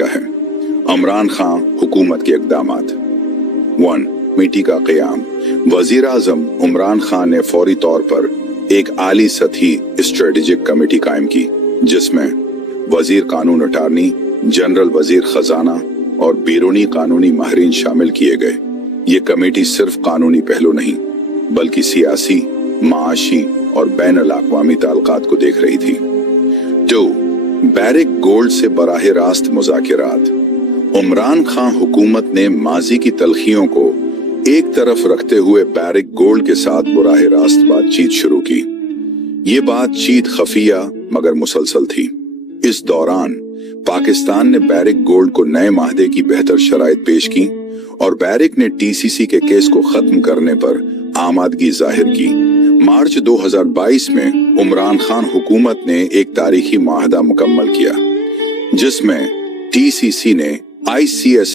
का है। इमरान खान हुकूमत के इक़दामात। 1. कमेटी का क़याम। वज़ीर आज़म इमरान खान ने फौरी तौर पर एक आली सतही स्ट्रेटेजिक कमेटी कायम की, जिसमें वज़ीर कानून अटारनी, जनरल वज़ीर खजाना और बैरूनी कानूनी माहिरीन शामिल किए गए। ये कमेटी सिर्फ कानूनी पहलू नहीं बल्कि सियासी, माशी और बैन-अल-अक़वामी ताल्लुकात को देख रही थी। 2. बैरिक गोल्ड से बराह रास्त मुज़ाकिरात। इमरान खान हुकूमत ने माजी की तलखियों को एक तरफ रखते हुए बैरिक गोल्ड के साथ बराह रास्त बातचीत शुरू की। ये बातचीत खफिया मगर मुसलसल थी। इस दौरान पाकिस्तान ने बैरिक गोल्ड को नए माहदे की बेहतर शराइत पेश की और बैरिक ने टीसीसी के केस को खत्म करने पर आमादगी जाहिर की। मार्च 2022 में इमरान खान हुकूमत ने एक तारीखी माहदा मुकम्मल किया, जिसमें टीसीसी ने ICS